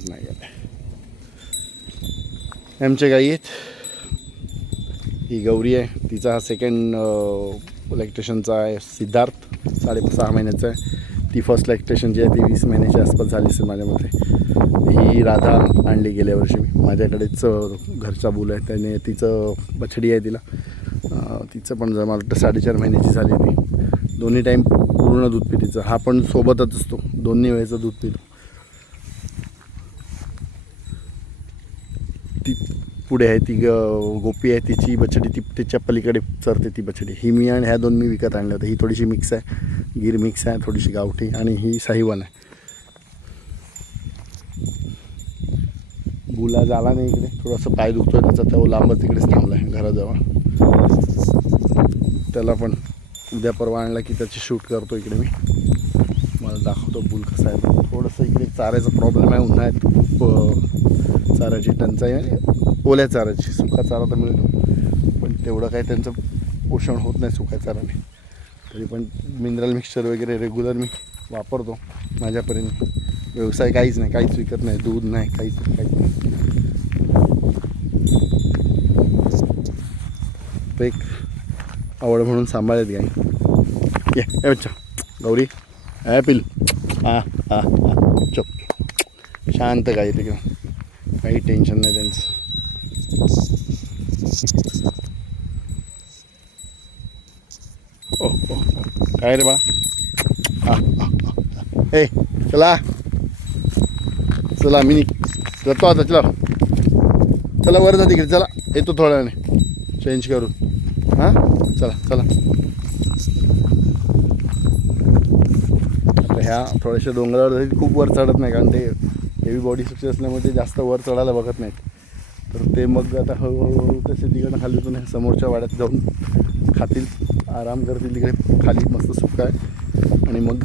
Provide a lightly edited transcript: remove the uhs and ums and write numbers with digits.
होत नाही गेले. आमच्या गाई आहेत. ही गौरी आहे, तिचा हा सेकंड लॅक्टेशनचा आहे. सिद्धार्थ 6.5 महिन्याचा आहे. ती फर्स्ट लॅक्टेशन जी आहे ती 20 महिन्याच्या आसपास झाली असेल माझ्या मते. ही राधा आणली गेल्या वर्षी मी. माझ्याकडेच घरचा बुल आहे, त्याने तिचं बछडी आहे. तिला तिचं पण जर मला वाटतं 4.5 महिन्याची झाली ती. दोन्ही टाईम पूर्ण दूध पितीचं. हा पण सोबतच असतो, दोन्ही वेळेचं दूध पितो. ती पुढे आहे ती गोपी आहे, तिची बछडी ती तिच्या पलीकडे चरते ती बछडी. ही मी आणि ह्या दोन मी विकत आणल्या होत्या. ही थोडीशी मिक्स आहे, गिर मिक्स आहे, थोडीशी गावठी, आणि ही साहिवाल आहे. बुला झाला नाही इकडे, थोडंसं पाय दुखतोय त्याचा, तो लांबच तिकडेच थांबला आहे घराजवळ. त्याला पण उद्या परवा आणला की त्याची शूट करतो इकडे मी. मला दाखवतो बुल कसा आहे. थोडंसं इकडे चाऱ्याचा प्रॉब्लेम आहे. उन्हाळ्यात खूप चाऱ्याची टंचाई आहे. ओल्या चाऱ्याची, सुका चारा तर मिळतो पण तेवढं काही त्यांचं पोषण होत नाही सुक्या चाऱ्याने. तरी पण मिनरल मिक्सचर वगैरे रेग्युलर मी वापरतो माझ्यापर्यंत. व्यवसाय काहीच नाही, काहीच विकत नाही, दूध नाही, काहीच नाही. तो एक आवड म्हणून सांभाळत गाई. ये बच्चा गौरी ॲपिल. हां हां हां चुप, शांत गाई तिकडं, काही टेन्शन नाही त्यांचं. ओ ओ काय रे बाळा. हां हां हां ए चला चला, मी जातो आता. चला वर जा तिकडे, चला येतो थोड्या वेळाने चेंज करून. हां चला चला. आता ह्या थोड्याशा डोंगरावर खूप वर चढत नाही, कारण ते हेवी बॉडी स्ट्रक्चर असल्यामुळे ते जास्त वर चढायला बघत नाहीत. तर ते मग आता हळूहळू तसे तिकडनं खाली उतरून समोरच्या वाड्यात जाऊन खातील, आराम करतील. तिकडे खाली मस्त सुका आहे. आणि मग